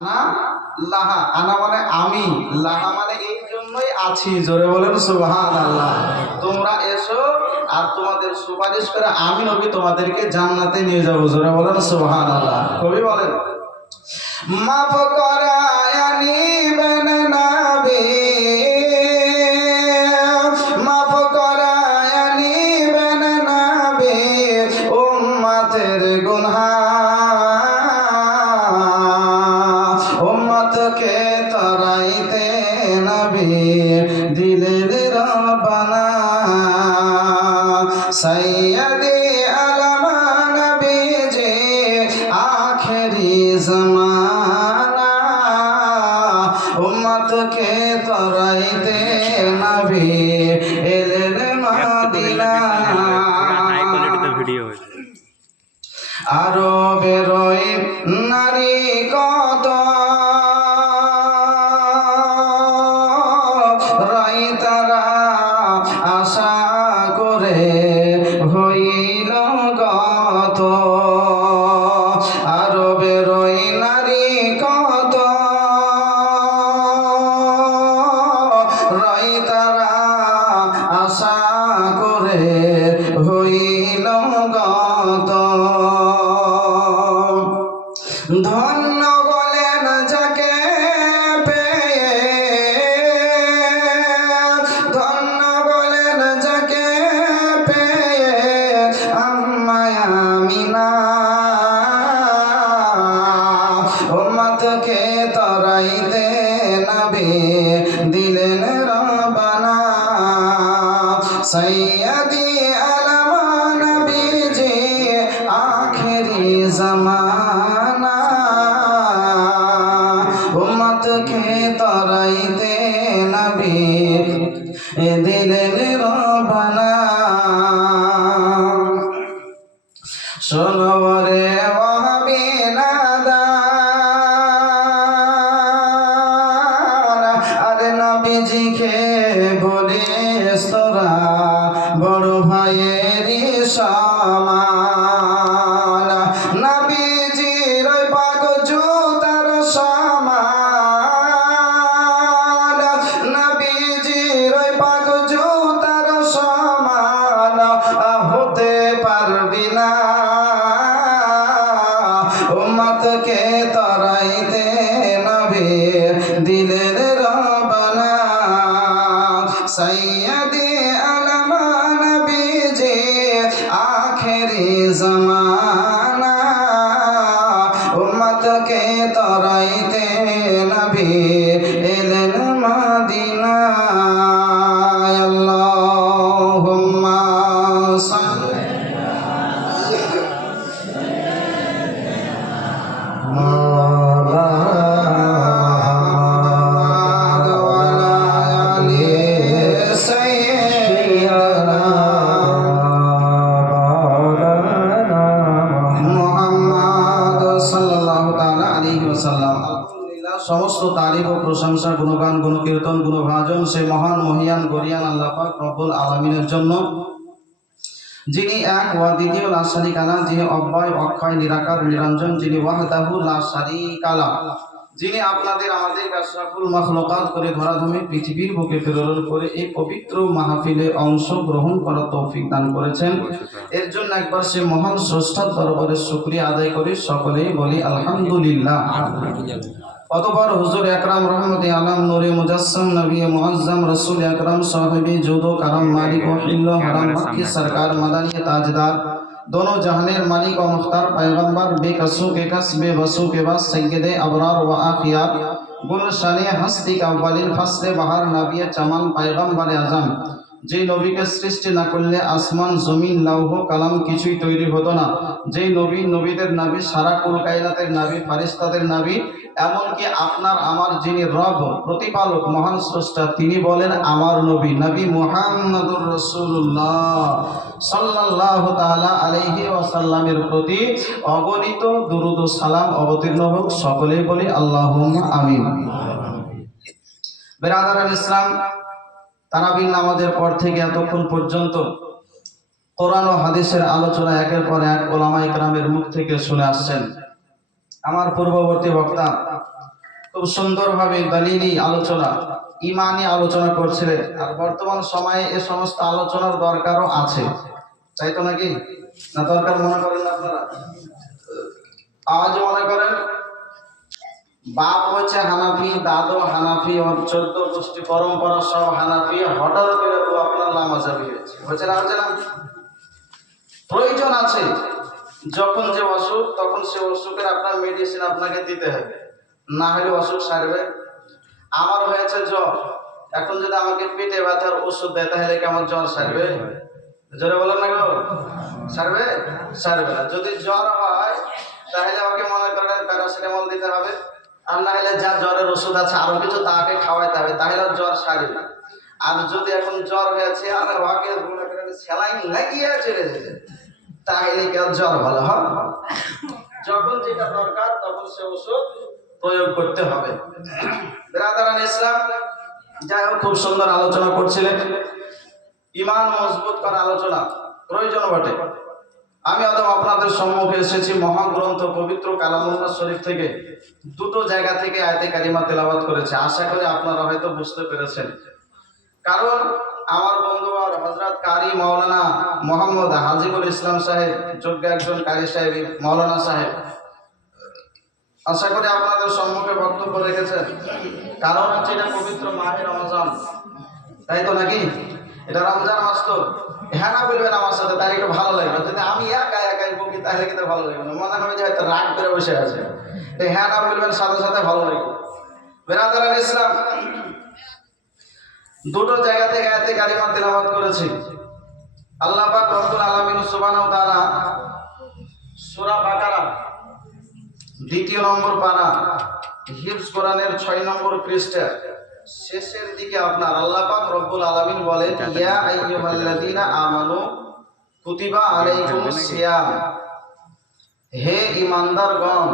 লাহা, আনা মানে আমি, লাহা মানে এই জন্যই আছি। জোরে বলেন সুবহানাল্লাহ। তোমরা এসো আর তোমাদের সুপারিশ করে আমি নবী তোমাদেরকে জান্নাতে নিয়ে যাবো। জোরে বলেন সুবহানাল্লাহ। কবি বলেন, মাফ করায়া নিবেন নবী, মাফ করায়া নিবেন নবী উম্মতের গুনাহ, উম্মতকে তরাইতে নবী দিলের রব্বানা। সাইয়্যিদে আলম নবীজি আখেরি জামানা, উম্মতকে তরাইতে নবী এলেন মদিনা। আরো বেরোয় নারী কত, রাই তারা আশা করে হইল গত। আরো বেরোয় নারী কত, রাই তারা আশা করে হইল গত। ধন্য বলেন যাকে পেয়ে, ধন্য বলেন যাকে পেয়ে আম্মা আমিনা, উম্মতকে তরাইতে নবী দিলেন রব্বানা। সাইয়্যিদে আলম নবীজি আখেরি জামানা, উম্মতকে তরাইতে নবী দিলেন রব্বানা। শোনো রে ওয়াহাবী নাদার, আরে নবীজিকে বলিস তোরা বড় ভাইয়েরই সমান। নবীজির ওই পাক জুতার সমান, নবীজির ওই পাক জুতার সমান হতে পারবি না, উম্মতকে তরাইতে নবী দিলের রব্বানা। সাইয়্যিদে আলম নবীজি আখেরি জামানা, উম্মতকে তরাইতে নবী এলেন মদিনা। আল্লাহুম্মা সাল্লি সমস্ত তারিফ ও প্রশংসা, গুণগান, গুণকীর্তন, গুণভাজন সে মহান মহিয়ান গরিয়ান আল্লাহ পাক রব্বুল আলামিনের জন্য, যিনি এক ওয়া দ্বিতীয় লা শারীকা লাহু, যিনি অব্যয় অক্ষয় নিরাকার নিরঞ্জন, যিনি ওয়াহদাহু লা শারীকা লাহু, যিনি আপনাদের আমাদের আশরাফুল মাখলুকাত করে ধরাধামে পৃথিবীর বুকে প্রেরণ করে এই পবিত্র মাহফিলে অংশগ্রহণ করার তৌফিক দান করেছেন। এর জন্য একবার সে মহান স্রষ্টার দরবারে শুকরিয়া আদায় করি, সকলেই বলি আলহামদুলিল্লাহ। অতঃপর হুজুর আকরাম রহমতে আলম নূরে মুজাসসাম নবী মুআজ্জম রাসূল আকরাম সাহেবী জুদো करम मालिक व हिल्लो हरम की सरकार मदनी ताजदार, दोनों जहानेर मालिक व मुख्तार पैगंबर, बेकसू के कस बेबसू के बस सय्यदे अबरार व आखियार, गुलशाने हस्ती का अव्वलिन फस्ल बहार नबी चमन पैगंबर आजम, যে নবীকে সৃষ্টি না করলে আসমান জমিন লৌহ কালাম কিছুই তৈরি হতো না। যে নবী নবীদের নবী, সারা কুল কায়নাতের নবী, ফেরেশতাদের নবী, এমনকি আপনার আমার যিনি রব প্রতিপালক মহান স্রষ্টা, তিনি বলেন আমার নবী নবী মুহাম্মদুর রাসূলুল্লাহ সাল্লাল্লাহু তাআলা আলাইহি ওয়াসাল্লামের প্রতি অগণিত দুরূদ ও সালাম অবতীর্ণ হোক। সকলেই বলি আল্লাহুম্মা আমিন। বিরাদারান ইসলাম, তারাবির নামাজের পর থেকে এতক্ষণ পর্যন্ত কোরআন ও হাদিসের আলোচনা একের পর এক উলামা ইকরামের মুখ থেকে শুনে আসছেন। আমার পূর্ববর্তী বক্তা খুব সুন্দরভাবে দলিলি আলোচনা, ইমানি আলোচনা করছিলেন। আর বর্তমান সময়ে এ সমস্ত আলোচনার দরকারও আছে, তাই তো নাকি? না দরকার মনে করেন আপনারা? আজ মনে করেন বাপ হচ্ছে হানাফি, দাদু হানাফি, ওর 14 গোষ্ঠী পরম্পরা সব হানাফি, হঠাৎ করে তো আপনার লামাজাবি হয়েছে না হচ্ছে না? প্রয়োজন আছে, যখন যে অসুখ তখন সে অসুখের আপনার মেডিসিন আপনাকে দিতে হবে, না হলে অসুখ সারবে। আমার হয়েছে জ্বর, এখন যদি আমাকে পেটে ব্যথার ওষুধ দেয় তাহলে কি আমার জ্বর সারবে? জোরে বলেন না গো, সারবে? সারবে না। যদি জ্বর হয় তাহলে আমাকে মনে করেন প্যারাসিটামল দিতে হবে, আর না হলে যা জ্বরের ওষুধ আছে আরো কিছু তাকে খাওয়াইতে হবে, তাহলে জ্বর সারবে না। আর যদি এখন জ্বর হয়েছে আর ওকে মনে করেন স্যালাইন লাগিয়ে চলে যেতে, তাহলে কেউ জ্বর ভালো হয়? যখন যেটা দরকার তখন সে ওষুধ প্রয়োগ করতে হবে। ব্রাদারান ইসলাম, যাই হোক খুব সুন্দর আলোচনা করছিলেন, ইমান মজবুত করার আলোচনা প্রয়োজন বটে। আমি আদম আপনাদের সম্মুখে এসেছি মহাগ্রন্থ পবিত্র কালামুল্লাহ শরীফ থেকে, দুটো জায়গা থেকে আয়াতে কারিমা তেলাওয়াত করেছে। আশা করি আপনারা হয়তো বুঝতে পেরেছেন, কারণ আমার বন্ধু আর হযরত কারি মাওলানা মোহাম্মদ হাজিবুল ইসলাম সাহেব, যোগ্য একজন কারি সাহেব, মাওলানা সাহেব, আশা করি আপনাদের সম্মুখে বক্তব্য রেখেছেন। কারণ হচ্ছে এটা পবিত্র মাহে রমজান, তাই তো নাকি? এটা রমজান মাস, তো হ্যাঁ না বলবেন আমার সাথে, তার একটু ভালো লাগবে। যদি আমি একাই একাই বকি তাহলে কিন্তু ভালো লাগবে না, মনে হবে যে হয়তো রাগ করে বসে আছে। হ্যাঁ না বলবেন সাথে সাথে ভালো লাগবে। বেরাদারান ইসলাম, দুটো জায়গা থেকে আয়াতে কারিমা তেলাওয়াত করেছি। আল্লাহ পাক রব্বুল আলামিন সুবহানাহু ওয়া তাআলা সূরা বাকারা 2 নম্বর পারা, হিফজ কোরআনের 6 নম্বর পৃষ্ঠা শেষের দিকে আপনার আল্লাহ পাক রব্বুল আলামিন বলেন, ইয়া আইয়ুহাল্লাযীনা আমানু কুতিবা আলাইকুমুস সিয়াম, হে ঈমানদারগণ।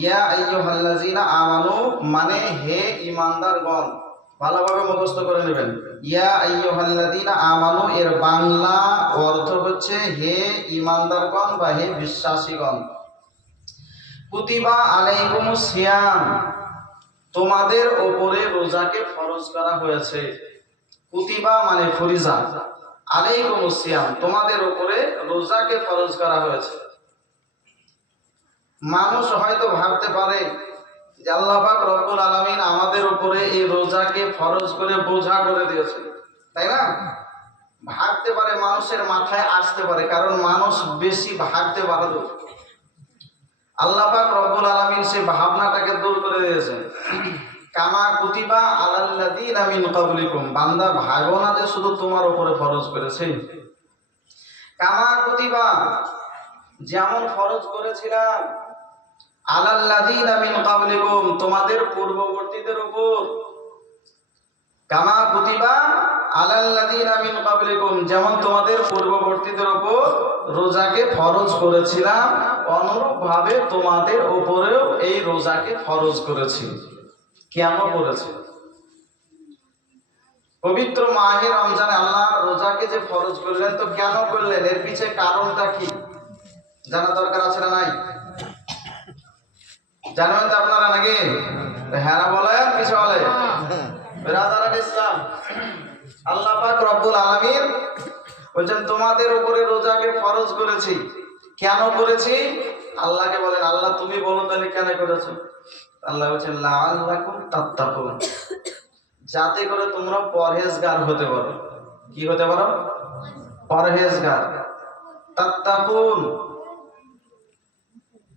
ইয়া আইয়ুহাল্লাযীনা আমানু মানে হে ঈমানদারগণ, ভালোভাবে মুখস্থ করে নেবেন। ইয়া আইয়ুহাল্লাযীনা আমানু এর বাংলা অর্থ হচ্ছে হে ঈমানদারগণ বা হে বিশ্বাসীগণ। কুতিবা আলাইকুমুস সিয়াম, তোমাদের উপরে রোজাকে ফরজ করা হয়েছে। কুতিবা মানে ফরিজা, আলাইকুমুস সিয়াম তোমাদের উপরে রোজাকে ফরজ করা হয়েছে। মানুষ হয়তো ভাবতে পারে যে আল্লাহ পাক রব্বুল আলামিন আমাদের উপরে এই রোজাকে ফরজ করে বোঝা করে দিয়েছে, তাই না? ভাবতে পারে, মানুষের মাথায় আসতে পারে, কারণ মানুষ বেশি ভাবতে বাহাদুর। আল্লাহ পাক রব্বুল আলামিন সেই ভাবনাটাকে দূর করে দিয়েছেন। কামা কুতিবা আলাল্লাযীনা মিন ক্বাবলিকুম, বান্দা ভাবো না যে শুধু তোমার উপরে ফরজ করেছে। কামা কুতিবা যেমন ফরজ করেছিলাম, আলাল্লাযীনা মিন ক্বাবলিকুম তোমাদের পূর্ববর্তীদের উপর। কামা কুতিবা আলাল্লাযীনা মিন ক্বাবলিকুম যেমন তোমাদের পূর্ববর্তীদের উপর রোজাকে ফরজ করেছিলাম, অনুরূপ ভাবে তোমাদের উপরেও এই রোজাকে ফরজ করেছি। কেন করেছে? পবিত্র মাহে রমজানে আল্লাহ রোজাকে যে ফরজ করলেন, তো কেন করলেন? এর পিছে কারণটা কি জানা দরকার আছে না নাই? জানেন তো আপনারা নাকি? হ্যাঁ বলেন, কিছু বলে? বেরাদারান ইসলাম, আল্লাহ পাক রব্বুল আলামিন বলেন তোমাদের উপরে রোজাকে ফরজ করেছি। কেন করেছি? আল্লাহকে বলেন, আল্লাহ তুমি বলো তাহলে কেন করেছো? আল্লাহ বলেন লাআল্লাকুম তাত্তাকুন, যাতে করে তোমরা পরহেজগার হতে পারো। কি হতে পারো? পরহেজগার। তাত্তাকুন,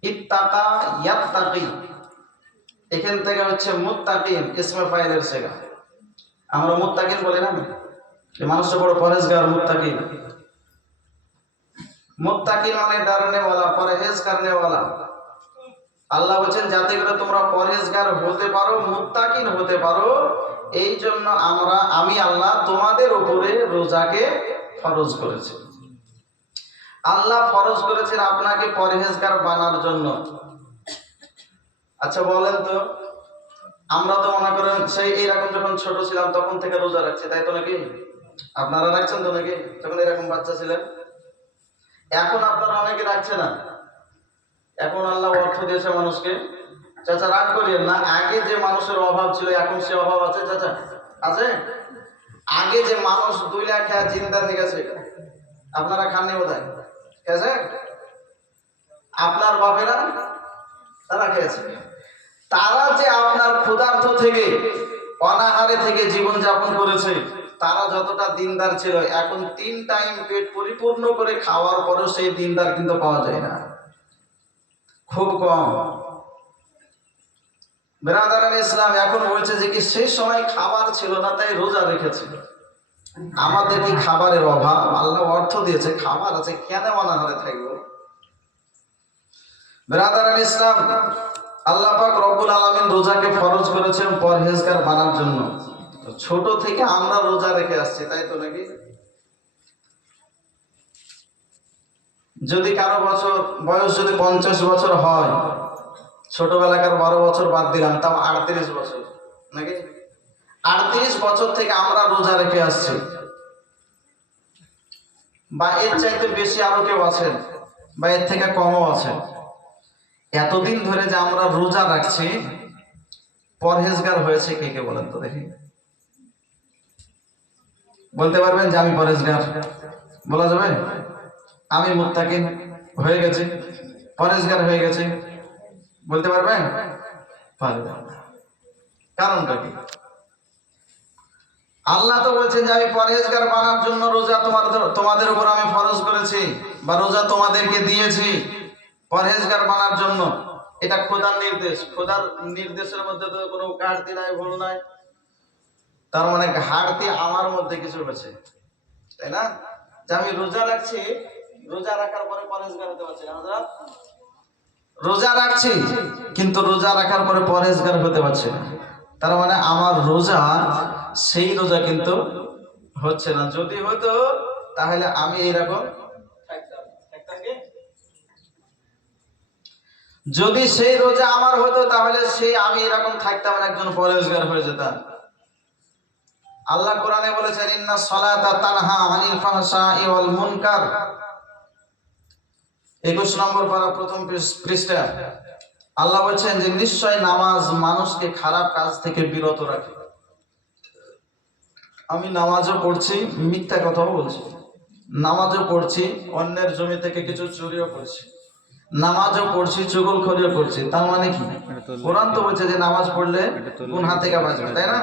ইত্তাকা ইয়াত্তাকি, এখান থেকে হচ্ছে মুত্তাকিন, ইসমে ফাইলের সেগা। আমরা মুত্তাকিন বলি না, মানুষটা বড় পরহেজগার, মুত্তাকিন। মুত্তাকিন মানে ডরনে ওয়ালা, পরহেজ করনে ওয়ালা। আল্লাহ বলেন যাতে করে তোমরা পরহেজগার হতে পারো, মুত্তাকিন হতে পারো, এই জন্য আমি আল্লাহ তোমাদের উপরে রোজাকে ফরজ করেছি। আল্লাহ ফরজ করেছেন আপনাকে পরহেজগার বানার জন্য। আচ্ছা বলেন তো, আমরা তো মনে করেন সেই এইরকম যখন ছোট ছিলাম তখন থেকে রোজা রাখছি, তাই তো নাকি? আপনারা রাখছেন তো নাকি যখন এরকম বাচ্চা ছিলেন? এখন আপনারা অনেকে রাখছে না। এখন আল্লাহ অর্থ দিয়েছে মানুষকে। চাচা রাগ করিয়েন না, আগে যে মানুষের অভাব ছিল এখন সে অভাব আছে চাচা? আছে? আগে যে মানুষ 2 লাখ টাকা চিন্তা থেকে গেছে, আপনারা খাননি বোধহয়, খেয়েছে? আপনার বাপেরা তারা খেয়েছে। তারা যে আপনার ক্ষুধার্ত থেকে অনাহারে থেকে জীবন যাপন করেছে, তারা যতটা দিনদার ছিল, এখন 3 টাইম পেট পরিপূর্ণ করে খাওয়ার পরেও সেই দিনদার কিন্তু পাওয়া যায় না, খুব কম। বেরাদারান ইসলাম, এখন বলছে যে কি সেই সময় খাবার ছিল না তাই রোজা রেখেছে। আমাদের কি খাবারের অভাব? আল্লাহ অর্থ দিয়েছে, খাবার আছে, কেন অনাহারে থাকবো? বেরাদারান ইসলাম, আল্লাহ পাক রব্বুল আলামিন রোজাকে ফরজ করেছেন পরহেজগার বানার জন্য। ছোট থেকে আমরা রোজা রেখে আসছি, তাই তো নাকি? যদি কারো বয়স যদি 50 বছর হয়, ছোটবেলাকার 12 বছর বাদ দিলাম, তাও 38 বছর নাকি? 38 বছর থেকে আমরা রোজা রেখে আসছি, বা এর চাইতে বেশি আরো কেউ আছেন, বা এর থেকে কমও আছেন। এতদিন ধরে যে আমরা রোজা রাখছি, পরহেজগার হয়েছে কে কে বলেন তো দেখি? বলতে পারবেন যে আমি পরহেজগার? বলা যাবে? আমি মুত্তাকিন হয়ে গেছি, পরহেজগার হয়ে গেছি, বলতে পারবেন? পারবেন না। কারণটা কি? আল্লাহ তো বলছেন যে আমি পরহেজগার বানার জন্য রোজা তোমাদের উপর আমি ফরজ করেছি, বা রোজা তোমাদেরকে দিয়েছি পরহেজগার বানার জন্য। এটা খোদার নির্দেশ। খোদার নির্দেশের মধ্যে তো কোনো ঘাটতি নাই, ভুল নাই। তার মানে ঘাটতি আমার মধ্যে কিছু হয়েছে, তাই না? যে আমি রোজা রাখছি, রোজা রাখার পরে পরহেজগার হতে পারছি না। হযরত, রোজা রাখছি কিন্তু রোজা রাখার পরে পরহেজগার হতে পারছি না, তার মানে আমার রোজা সেই রোজা কিন্তু হচ্ছে না। যদি হতো তাহলে আমি এরকম থাকতাম। যদি সেই রোজা আমার হতো তাহলে আমি এরকম থাকতাম না, একজন পরহেজগার হয়ে যেতাম। আল্লাহ কোরআনে বলেছেন ইন্নাস সালাতা তানহা আনিল ফাহশাই ওয়াল মুনকার, 21 নম্বর পারা প্রথম পৃষ্ঠা। আল্লাহ বলেছেন যে নিশ্চয় নামাজ মানুষকে খারাপ কাজ থেকে বিরত রাখে। আমি নামাজও পড়ছি, মিথ্যা কথাও বলছি, নামাজও পড়ছি, অন্যের জমি থেকে কিছু চুরিও করছি, নামাজও পড়ছি, চুগলখড়িও করছি। তার মানে কি? কোরআন তো বলছে যে নামাজ পড়লে গুনাহ থেকে বাঁচবে, তাই না?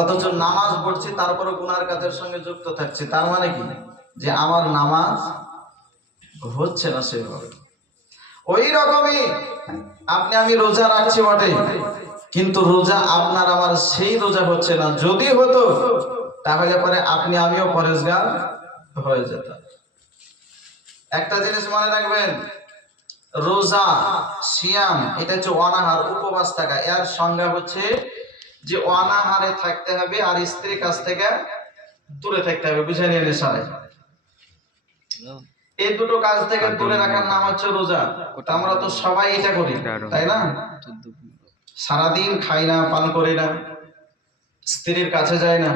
অথচ নামাজ পড়ছি তারপরে গুনার কাজের সঙ্গে যুক্ত থাকছি। তার মানে কি? যে আমার নামাজ হচ্ছে না সেভাবে। ওই রকমই আমি রোজা রাখছি বটে, কিন্তু রোজা আপনার আমার সেই রোজা হচ্ছে না। যদি হতো তাহলে পরে আমিও পরহেজগার হয়ে যেতাম। একটা জিনিস মনে রাখবেন, রোজা সিয়াম এটা হচ্ছে অনাহার, উপবাস থাকা। এর সংজ্ঞা হচ্ছে যে অনাহারে থাকতে হবে আর স্ত্রীর কাছ থেকে দূরে থাকতে হবে। বুঝে নিয়ে নেশায় এই দুটো কাজ থেকে দূরে রাখার নাম হচ্ছে রোজা। আমরা তো সবাই এটা করি, তাই না? সারাদিন খাই না, পান করি না, স্ত্রীর কাছে যায় না,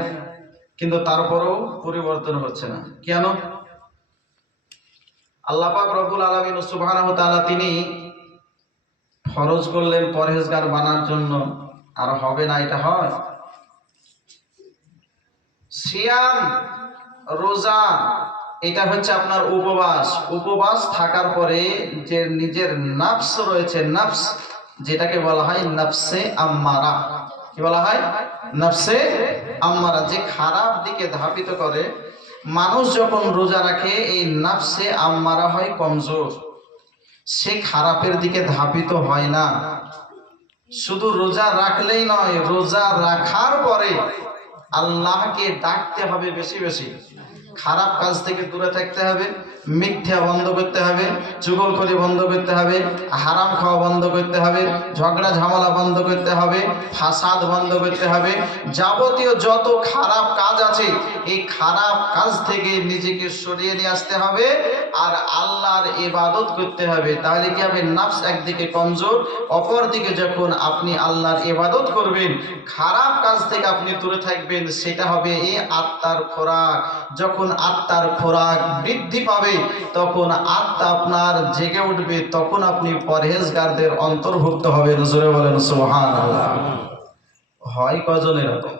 কিন্তু তারপরেও পরিবর্তন হচ্ছে না। কেন? আল্লাহ পাক রব্বুল আলামিন সুবহানাহু ওয়া তাআলা তিনি ফরজ করলেন পরহেজগার বানার জন্য, আর হবে না এটা হয়? সিয়াম, রোজা এটা হচ্ছে আপনার উপবাস। উপবাস থাকার পরে যে নিজের নফস রয়েছে, নফস যেটাকে বলা হয় নফসে আম্মারা। কি বলা হয়? নফসে আম্মারা, যে খারাপ দিকে ধাবিত করে। মানুষ যখন রোজা রাখে এই নফসে আম্মারা হয় কমজোর, সে খারাপের দিকে ধাবিত হয় না। শুধু রোজা রাখলেই নয়, রোজা রাখার পরে আল্লাহকে ডাকতে হবে বেশি বেশি, খারাপ কাজ থেকে দূরে থাকতে হবে, মিথ্যা বন্ধ করতে হবে, চুগলখড়ি বন্ধ করতে হবে, হারাম খাওয়া বন্ধ করতে হবে, ঝগড়া ঝামেলা বন্ধ করতে হবে, ফাসাদ বন্ধ করতে হবে। যাবতীয় যত খারাপ কাজ আছে এই খারাপ কাজ থেকে নিজেকে সরিয়ে নিয়ে আসতে হবে আর আল্লাহর ইবাদত করতে হবে। তাহলে কি হবে? নফস একদিকে কমজোর, অপরদিকে যখন আপনি আল্লাহর ইবাদত করবেন, খারাপ কাজ থেকে আপনি দূরে থাকবেন, সেটা হবে এই আত্মার খোরাক। যখন যখন আত্মার খোরাক বৃদ্ধি পাবে, তখন আত্মা আপনার জেগে উঠবে, তখন আপনি পরহেজগারদের অন্তর্ভুক্ত হবেন। জোরে বলেন সুবহানাল্লাহ। হয় কজন এরকম?